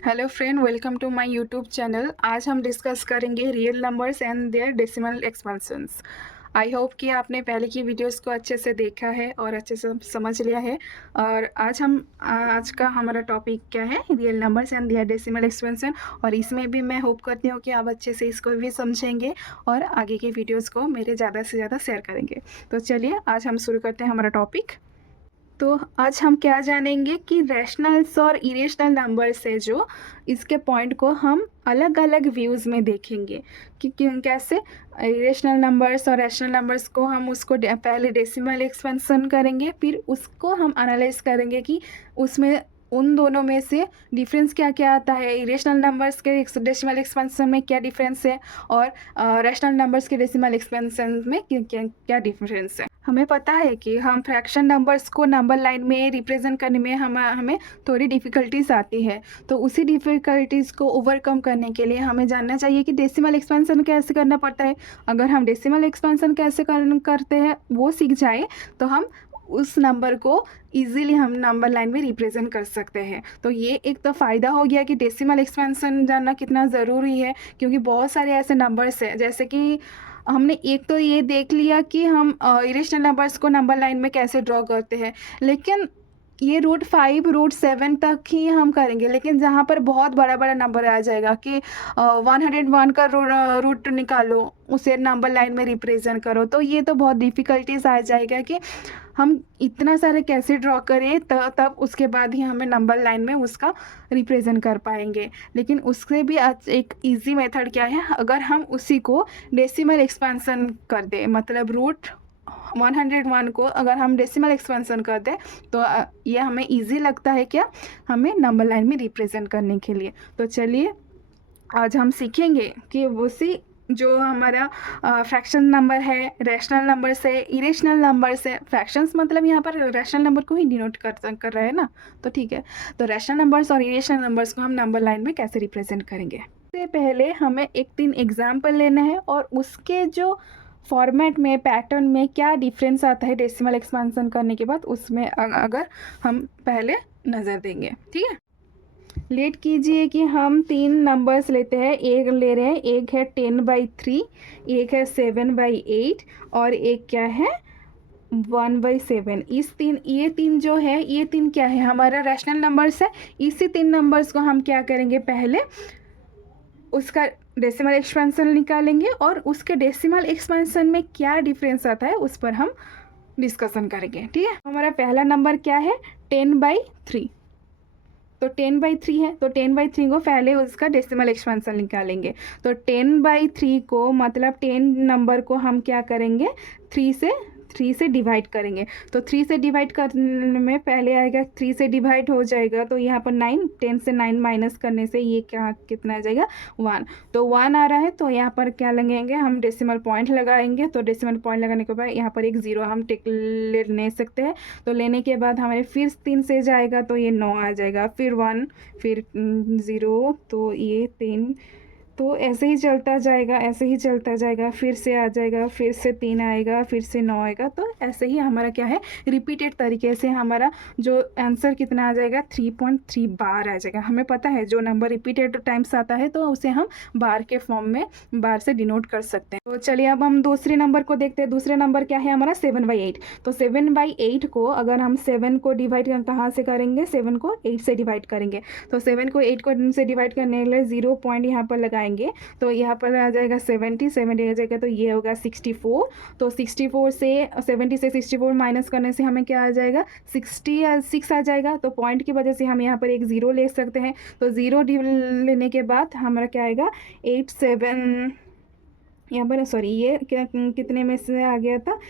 Hello friend, welcome to my YouTube channel. आज हम discuss करेंगे real numbers and their decimal expansions. I hope कि आपने पहले की वीडियोस को अच्छे से देखा है और अच्छे से समझ लिया है। और आज का हमारा टॉपिक क्या है, real numbers and their decimal expansion. और इसमें भी मैं होप करती हूँ कि आप अच्छे से इसको भी समझेंगे और आगे के वीडियोज़ को मेरे ज़्यादा से ज़्यादा शेयर करेंगे। तो चलिए आज हम शुरू करते हैं हमारा टॉपिक। तो आज हम क्या जानेंगे कि रैशनल्स और इरेशनल नंबर्स है जो इसके पॉइंट को हम अलग अलग व्यूज़ में देखेंगे कि कैसे इरेशनल नंबर्स और रैशनल नंबर्स को हम उसको पहले डेसिमल एक्सपेंशन करेंगे, फिर उसको हम एनालाइज करेंगे कि उसमें उन दोनों में से डिफरेंस क्या क्या आता है। इरेशनल नंबर्स के डेसिमल एक्सपेंशन में क्या डिफरेंस है और रैशनल नंबर्स के डेसिमल एक्सपेंशन में क्या डिफरेंस है। हमें पता है कि हम फ्रैक्शन नंबर्स को नंबर लाइन में रिप्रेजेंट करने में हमें थोड़ी डिफ़िकल्टीज आती है। तो उसी डिफ़िकल्टीज़ को ओवरकम करने के लिए हमें जानना चाहिए कि डेसिमल एक्सपेंशन कैसे करना पड़ता है। अगर हम डेसिमल एक्सपेंशन कैसे करते हैं वो सीख जाए तो हम उस नंबर को इजीली हम नंबर लाइन में रिप्रेजेंट कर सकते हैं। तो ये एक तो फ़ायदा हो गया कि डेसिमल एक्सपेंशन जानना कितना ज़रूरी है, क्योंकि बहुत सारे ऐसे नंबर्स हैं जैसे कि हमने एक तो ये देख लिया कि हम इरेशनल नंबर्स को नंबर लाइन में कैसे ड्रॉ करते हैं, लेकिन ये रूट 5 रूट 7 तक ही हम करेंगे। लेकिन जहाँ पर बहुत बड़ा बड़ा नंबर आ जाएगा कि 101 का रूट निकालो, उसे नंबर लाइन में रिप्रेजेंट करो, तो ये तो बहुत डिफ़िकल्टीज आ जाएगा कि हम इतना सारे कैसे ड्रॉ करें तब उसके बाद ही हमें नंबर लाइन में उसका रिप्रेजेंट कर पाएंगे। लेकिन उससे भी एक इजी मेथड क्या है, अगर हम उसी को डेसिमल एक्सपेंशन कर दें, मतलब रूट 101 को अगर हम डेसिमल एक्सपेंशन कर दें तो ये हमें इजी लगता है क्या, हमें नंबर लाइन में रिप्रेजेंट करने के लिए। तो चलिए आज हम सीखेंगे कि उसी जो हमारा फ्रैक्शन नंबर है, रैशनल नंबर से इरेशनल नंबर से, फ्रैक्शंस मतलब यहाँ पर रैशनल नंबर को ही डिनोट कर रहे हैं ना, तो ठीक है। तो रैशनल नंबर्स और इरेशनल नंबर्स को हम नंबर लाइन में कैसे रिप्रेजेंट करेंगे, इससे पहले हमें एक 3 एग्जाम्पल लेना है और उसके जो फॉर्मेट में, पैटर्न में क्या डिफरेंस आता है डेसिमल एक्सपेंशन करने के बाद, उसमें अगर हम पहले नज़र देंगे, ठीक है। लेट कीजिए कि हम 3 नंबर्स लेते हैं। एक ले रहे हैं, एक है 10/3, एक है 7/8 और एक क्या है 1/7। ये तीन जो है, ये तीन क्या है, हमारा रैशनल नंबर्स है। इसी 3 नंबर्स को हम क्या करेंगे, पहले उसका डेसिमल एक्सपेंशन निकालेंगे और उसके डेसिमल एक्सपेंशन में क्या डिफरेंस आता है उस पर हम डिस्कशन करेंगे, ठीक है। हमारा पहला नंबर क्या है, 10/3। तो 10/3 है, तो 10/3 को पहले उसका डेसिमल एक्सपेंशन निकालेंगे। तो 10/3 को मतलब 10 नंबर को हम क्या करेंगे, 3 से डिवाइड करेंगे। तो 3 से डिवाइड करने में पहले आएगा, 3 से डिवाइड हो जाएगा तो यहाँ पर 9, 10 से 9 माइनस करने से ये क्या कितना आ जाएगा, 1। तो 1 आ रहा है तो यहाँ पर क्या लगेंगे, हम डेसिमल पॉइंट लगाएंगे। तो डेसिमल पॉइंट लगाने के बाद यहाँ पर एक 0 हम टिक ले सकते हैं। तो लेने के बाद हमारे फिर 3 से जाएगा तो ये 9 आ जाएगा, फिर 1, फिर 0, तो ये 3, तो ऐसे ही चलता जाएगा, ऐसे ही चलता जाएगा, फिर से आ जाएगा, फिर से 3 आएगा, फिर से 9 आएगा। तो ऐसे ही हमारा क्या है, रिपीटेड तरीके से हमारा जो आंसर कितना आ जाएगा, 3.3 बार आ जाएगा। हमें पता है जो नंबर रिपीटेड टाइम्स आता है तो उसे हम बार के फॉर्म में बार से डिनोट कर सकते हैं। तो चलिए अब हम दूसरे नंबर को देखते हैं। दूसरे नंबर क्या है हमारा, 7/8। तो 7/8 को अगर हम 7 को डिवाइड कहाँ से करेंगे, 7 को 8 से डिवाइड करेंगे। तो 7 को 8 को से डिवाइड करने के लिए 0 पॉइंट यहाँ पर लगाएंगे। तो यहाँ पर आ जाएगा 70 आ जाएगा, तो ये होगा 64। तो 64 से 70 से 64 माइनस करने से हमें क्या आ जाएगा, 66 आ जाएगा। तो पॉइंट की वजह से हम यहाँ पर एक 0 ले सकते हैं। तो 0 लेने के बाद हमारा क्या आएगा, 87, यहाँ पर सॉरी ये कितने में से आ गया था,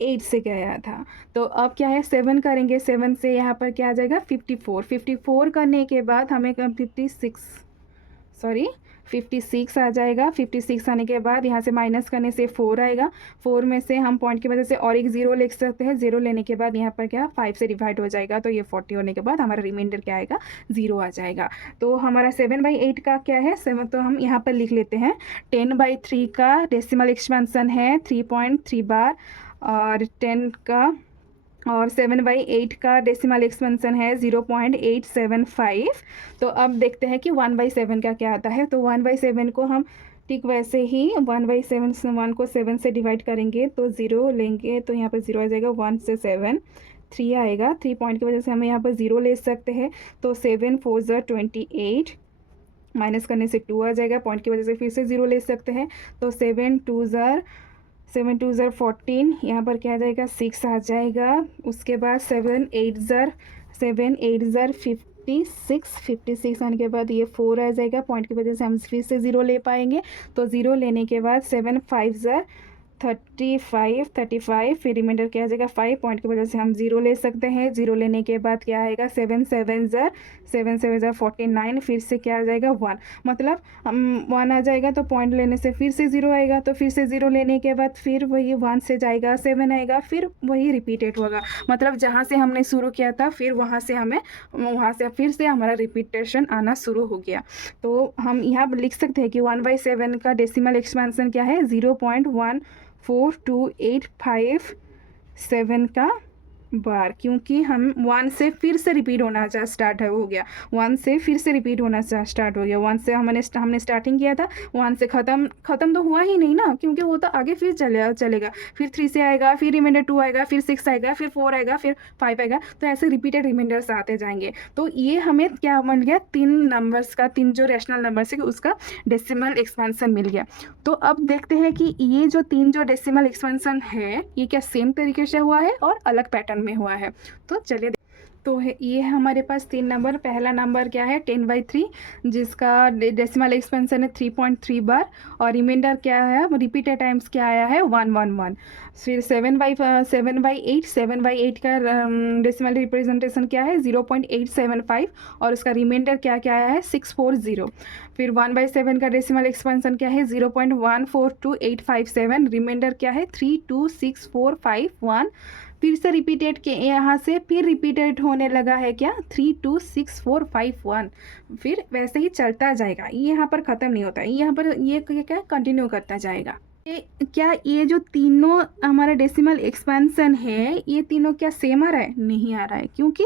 8 से गया था। तो अब क्या है, 7 करेंगे, 7 से यहाँ पर क्या आ जाएगा, 54 करने के बाद हमें 56 आ जाएगा। 56 आने के बाद यहाँ से माइनस करने से 4 आएगा। 4 में से हम पॉइंट की वजह से और एक 0 ले सकते हैं। 0 लेने के बाद यहाँ पर क्या 5 से डिवाइड हो जाएगा, तो ये 40 होने के बाद हमारा रिमाइंडर क्या आएगा, 0 आ जाएगा। तो हमारा 7/8 का क्या है, 7, तो हम यहाँ पर लिख लेते हैं 10/3 का डेसिमल एक्सपेंशन है 3.3 बार, और 10 का और 7/8 का डेसिमल एक्सपेंशन है 0.875। तो अब देखते हैं कि 1/7 का क्या आता है। तो 1/7 को हम ठीक वैसे ही 1/7 से 1 को 7 से डिवाइड करेंगे तो 0 लेंगे, तो यहाँ पर 0 आ जाएगा। 1 से 7 3 आएगा, 3 पॉइंट की वजह से हमें यहाँ पर 0 ले सकते हैं। तो 7 4 ज़ा 28, माइनस करने से 2 आ जाएगा, पॉइंट की वजह से फिर से 0 ले सकते हैं। तो 7 2 ज़ा 14, यहाँ पर क्या आ जाएगा 6 आ जाएगा। उसके बाद 7 8 ज़ा 56 आने के बाद ये 4 आ जाएगा, पॉइंट की वजह से हम फिर से 0 ले पाएंगे। तो 0 लेने के बाद 7 5 ज़ा 35, फिर रिमाइंडर क्या आ जाएगा 5, पॉइंट की वजह से हम 0 ले सकते हैं। 0 लेने के बाद क्या आएगा 7 7 ज़ा 49, फिर से क्या आ जाएगा 1, मतलब 1 आ जाएगा। तो पॉइंट लेने से फिर से 0 आएगा, तो फिर से 0 लेने के बाद फिर वही 1 से जाएगा 7 आएगा, फिर वही रिपीटेड होगा। मतलब जहाँ से हमने शुरू किया था फिर वहाँ से फिर से हमारा रिपीटेशन आना शुरू हो गया। तो हम यहाँ लिख सकते हैं कि 1/7 का डेसिमल एक्सपेंशन क्या है 0.14285 का बार, क्योंकि हम 1 से फिर से रिपीट होना स्टार्ट हो गया। 1 से फिर से रिपीट होना स्टार्ट हो गया। 1 से हमने स्टार्टिंग किया था, 1 से ख़त्म तो हुआ ही नहीं ना, क्योंकि वो तो आगे फिर चलेगा। फिर 3 से आएगा, फिर रिमाइंडर 2 आएगा, फिर 6 आएगा, फिर 4 आएगा, फिर 5 आएगा। तो ऐसे रिपीटेड रिमाइंडर्स आते जाएंगे। तो ये हमें क्या मिल गया, 3 जो रैशनल नंबर्स है उसका डेसिमल एक्सपेंशन मिल गया। तो अब देखते हैं कि ये जो 3 जो डेसिमल एक्सपेंशन है ये क्या सेम तरीके से हुआ है और अलग पैटर्न में हुआ है। तो चलिए, तो ये है हमारे पास 3 नंबर। पहला नंबर क्या है 10/3, जिसका डेसिमल एक्सपेंशन है 3.3 बार, और रिमाइंडर क्या है रिपीटेड टाइम्स क्या आया है 111। फिर 7/8 का डेसिमल रिप्रेजेंटेशन क्या है 0.875, और उसका रिमाइंडर क्या क्या आया है 640। फिर 1/7 का डेसिमल एक्सपेंशन क्या है 0.142857, रिमाइंडर क्या है 326451। फिर से रिपीटेड के यहाँ से फिर रिपीटेड होने लगा है क्या 326451। फिर वैसे ही चलता जाएगा, ये यहाँ पर ख़त्म नहीं होता है, यहाँ पर ये क्या कंटिन्यू करता जाएगा। ये जो तीनों हमारा डेसिमल एक्सपेंशन है ये तीनों क्या सेम आ रहा है, नहीं आ रहा है। क्योंकि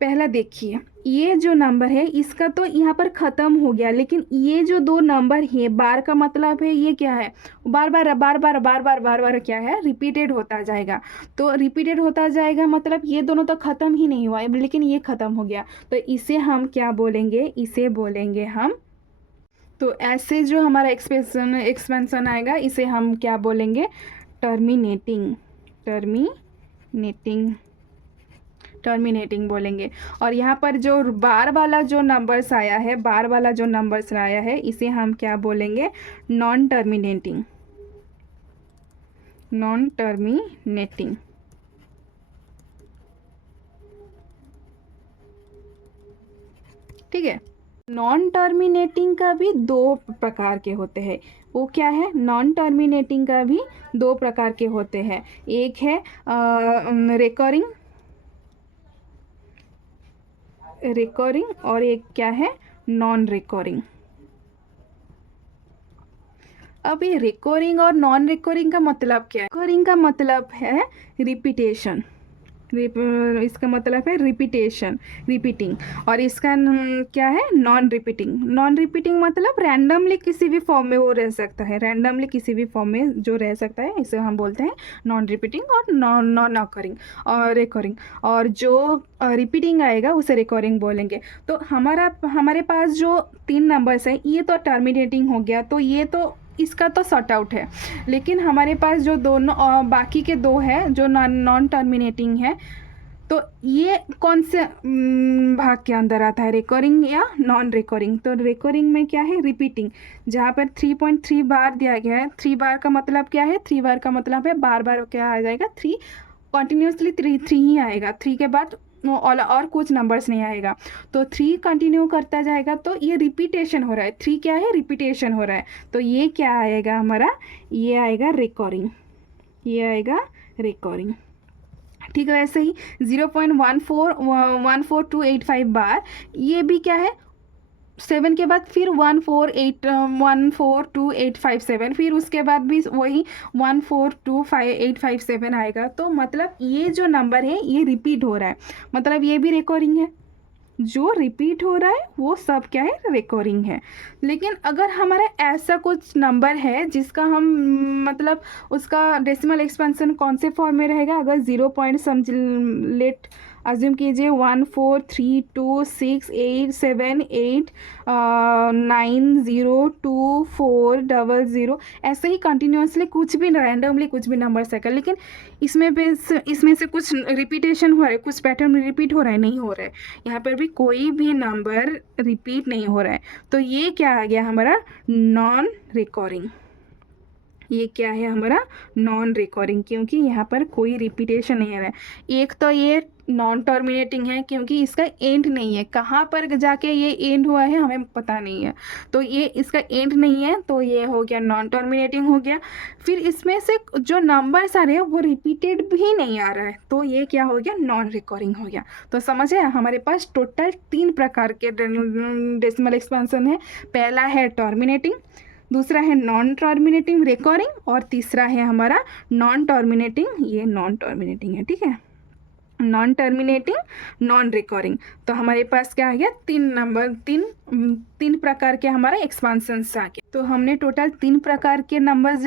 पहला देखिए ये जो नंबर है इसका तो यहाँ पर ख़त्म हो गया, लेकिन ये जो 2 नंबर है बार का मतलब है ये क्या है बार बार क्या है रिपीटेड होता जाएगा। तो रिपीटेड होता जाएगा मतलब ये दोनों तो ख़त्म ही नहीं हुआ है, लेकिन ये ख़त्म हो गया। तो इसे हम क्या बोलेंगे, इसे बोलेंगे हम, तो ऐसे जो हमारा एक्सपेंशन आएगा इसे हम क्या बोलेंगे टर्मिनेटिंग बोलेंगे। और यहाँ पर जो बार वाला जो नंबर्स आया है इसे हम क्या बोलेंगे नॉन टर्मिनेटिंग। ठीक है। नॉन टर्मिनेटिंग का भी 2 प्रकार के होते हैं। वो क्या है, नॉन टर्मिनेटिंग का भी 2 प्रकार के होते हैं। एक है रिकरिंग और एक क्या है नॉन रिकरिंग। अब ये रिकरिंग और नॉन रिकरिंग का मतलब क्या है, रिकरिंग का मतलब है रिपीटेशन, इसका मतलब है रिपीटिंग। और इसका क्या है नॉन रिपीटिंग मतलब रैंडमली किसी भी फॉर्म में वो रह सकता है, रैंडमली किसी भी फॉर्म में जो रह सकता है इसे हम बोलते हैं नॉन रिपीटिंग और नॉन ऑकरिंग और रिकरिंग। और जो रिपीटिंग आएगा उसे रिकरिंग बोलेंगे। तो हमारे पास जो 3 नंबर्स हैं ये तो टर्मिनेटिंग हो गया, तो ये तो इसका तो सॉर्ट आउट है। लेकिन हमारे पास जो दोनों बाकी के 2 हैं जो नॉन टर्मिनेटिंग है, तो ये कौन से भाग के अंदर आता है, रिकरिंग या नॉन रिकरिंग। तो रिकरिंग में क्या है रिपीटिंग, जहाँ पर 3.3 बार दिया गया है। 3 बार का मतलब क्या है, 3 बार का मतलब है बार क्या आ जाएगा 3 कंटिन्यूसली 3 ही आएगा, 3 के बाद और कुछ नंबर्स नहीं आएगा। तो 3 कंटिन्यू करता जाएगा, तो ये रिपीटेशन हो रहा है, 3 क्या है रिपीटेशन हो रहा है। तो ये क्या आएगा हमारा, ये आएगा रिकरिंग, ठीक है। वैसे ही 0.14285 बार ये भी क्या है 7 के बाद फिर 142,857, फिर उसके बाद भी वही 142,857 आएगा। तो मतलब ये जो नंबर है ये रिपीट हो रहा है, मतलब ये भी रिकॉर्डिंग है। जो रिपीट हो रहा है वो सब क्या है, रिकॉर्डिंग है। लेकिन अगर हमारा ऐसा कुछ नंबर है जिसका हम मतलब उसका डेसिमल एक्सपेंशन कौन से फॉर्म में रहेगा, अगर 0 पॉइंट समझ लेट अज्यूम कीजिए 1432687890240, ऐसे ही कंटिन्यूसली कुछ भी रैंडमली कुछ भी नंबर सेकंड, लेकिन इसमें से कुछ रिपीटेशन हो रहा है, कुछ पैटर्न रिपीट हो रहा है, नहीं हो रहा है। यहाँ पर भी कोई भी नंबर रिपीट नहीं हो रहा है। तो ये क्या आ गया हमारा, नॉन रिकॉर्डिंग। ये क्या है हमारा, नॉन रिकॉर्डिंग, क्योंकि यहाँ पर कोई रिपीटेशन नहीं आ रहा है। एक तो ये नॉन टर्मिनेटिंग है क्योंकि इसका एंड नहीं है, कहाँ पर जाके ये एंड हुआ है हमें पता नहीं है, तो ये इसका एंड नहीं है, तो ये हो गया नॉन टर्मिनेटिंग हो गया। फिर इसमें से जो नंबर्स आ रहे हैं वो रिपीटेड भी नहीं आ रहा है, तो ये क्या हो गया, नॉन रिकॉर्डिंग हो गया। तो समझ आया, हमारे पास टोटल 3 प्रकार के डेसिमल एक्सपेंशन है। पहला है टर्मिनेटिंग, दूसरा है नॉन टर्मिनेटिंग रिकॉर्डिंग, और तीसरा है हमारा नॉन टर्मिनेटिंग, ये नॉन टर्मिनेटिंग है, ठीक है, नॉन टर्मिनेटिंग नॉन रिकॉर्डिंग। तो हमारे पास क्या आ गया, तीन प्रकार के हमारा एक्सपेंशंस आ गए। तो हमने टोटल 3 प्रकार के नंबर्स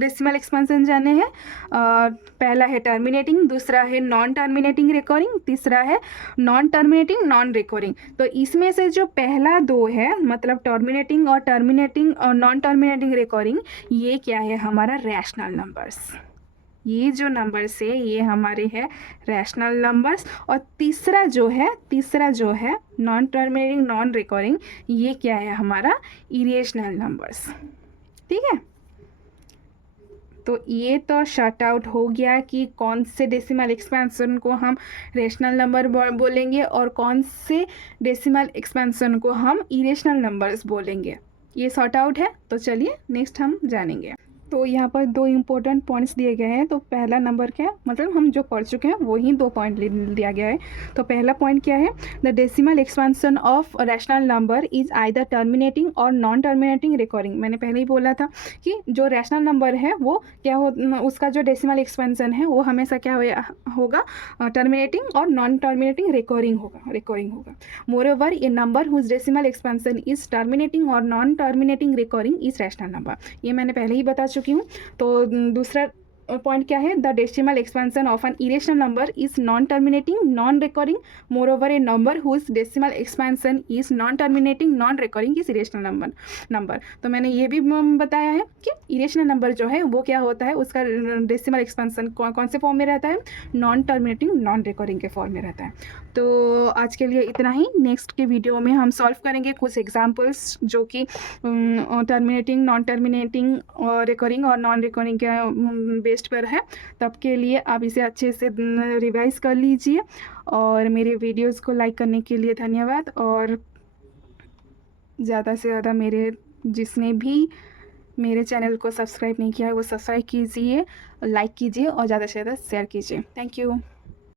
डेसिमल एक्सपेंशन जाने हैं। पहला है टर्मिनेटिंग, दूसरा है नॉन टर्मिनेटिंग रिकॉर्डिंग, तीसरा है नॉन टर्मिनेटिंग नॉन रिकॉर्डिंग। तो इसमें से जो पहला 2 है, मतलब टर्मिनेटिंग और नॉन टर्मिनेटिंग रिकॉर्डिंग, ये क्या है हमारा, रैशनल नंबर्स। ये जो नंबर्स है ये हमारे हैं रैशनल नंबर्स। और तीसरा जो है नॉन टर्मिनेटिंग नॉन रिकॉर्डिंग, ये क्या है हमारा, इरेशनल नंबर्स, ठीक है। तो ये तो शॉर्ट आउट हो गया कि कौन से डेसिमल एक्सपेंशन को हम रेशनल नंबर बोलेंगे और कौन से डेसिमल एक्सपेंशन को हम इरेशनल नंबर्स बोलेंगे, ये शॉर्ट आउट है। तो चलिए नेक्स्ट हम जानेंगे। तो यहाँ पर 2 इम्पोर्टेंट पॉइंट्स दिए गए हैं। तो पहला नंबर क्या है, मतलब हम जो पढ़ चुके हैं वही 2 पॉइंट दिया गया है। तो पहला पॉइंट क्या है, the decimal expansion of rational number is either terminating और नॉन टर्मिनेटिंग रिकॉर्डिंग। मैंने पहले ही बोला था कि जो रैशनल नंबर है वो क्या हो, उसका जो डेसिमल एक्सपेंशन है वो हमेशा क्या होगा, टर्मिनेटिंग और नॉन टर्मिनेटिंग रिकॉर्डिंग होगा। Moreover a number whose decimal expansion is terminating और non terminating recurring is rational number. ये मैंने पहले ही बता चुकी हूँ। तो दूसरा पॉइंट क्या है, the decimal expansion of an irrational number is non terminating non recurring, moreover a number whose decimal expansion is non terminating non recurring is irrational number. तो मैंने ये भी बताया है कि इरेशनल नंबर जो है वो क्या होता है, उसका डेसिमल एक्सपेंशन कौन से फॉर्म में रहता है, नॉन टर्मिनेटिंग नॉन रिकॉर्डिंग के फॉर्म में रहता है। तो आज के लिए इतना ही। नेक्स्ट के वीडियो में हम सॉल्व करेंगे कुछ एग्जाम्पल्स जो कि टर्मिनेटिंग नॉन टर्मिनेटिंग रिकॉर्डिंग और नॉन रिकॉर्डिंग के बेस्ड पर है। तब के लिए आप इसे अच्छे से रिवाइज कर लीजिए, और मेरे वीडियोस को लाइक करने के लिए धन्यवाद। और ज़्यादा से ज़्यादा जिसने भी मेरे चैनल को सब्सक्राइब नहीं किया है वो सब्सक्राइब कीजिए, लाइक कीजिए और ज़्यादा से ज़्यादा शेयर कीजिए। Thank you.